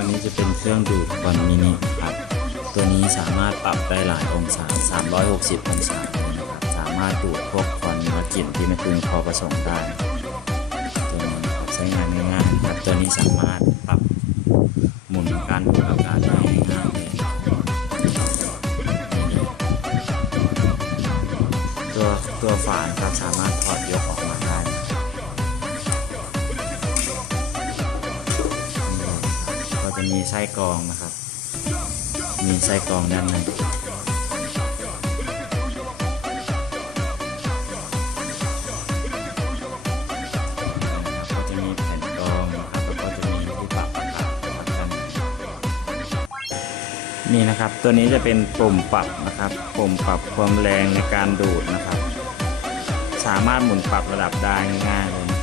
ตัวนี้จะเป็นเครื่องดูดควันมินิครับ ตัวนี้สามารถปรับได้หลายองศา 360 องศาเลยนะครับสามารถดูดพวกควันและกลิ่นที่ไม่พึงพอประสงค์ได้ ตัวนี้ครับใช้งานง่ายๆครับ ตัวนี้สามารถปรับหมุนการดูดอากาศได้ง่ายเลยตัวตัวฝานครับสามารถถอดยกออกมาได้ จะมีไส้กรองนะครับ มีไส้กรองด้านในก็จะมีแผ่นกรองแล้วก็จะมีที่ปรับอากาศนะครับด้านนี่นะครับ ตัวนี้จะเป็นปุ่มปรับนะครับ ปุ่มปรับความแรงในการดูดนะครับ สามารถหมุนปรับระดับได้ง่ายเลย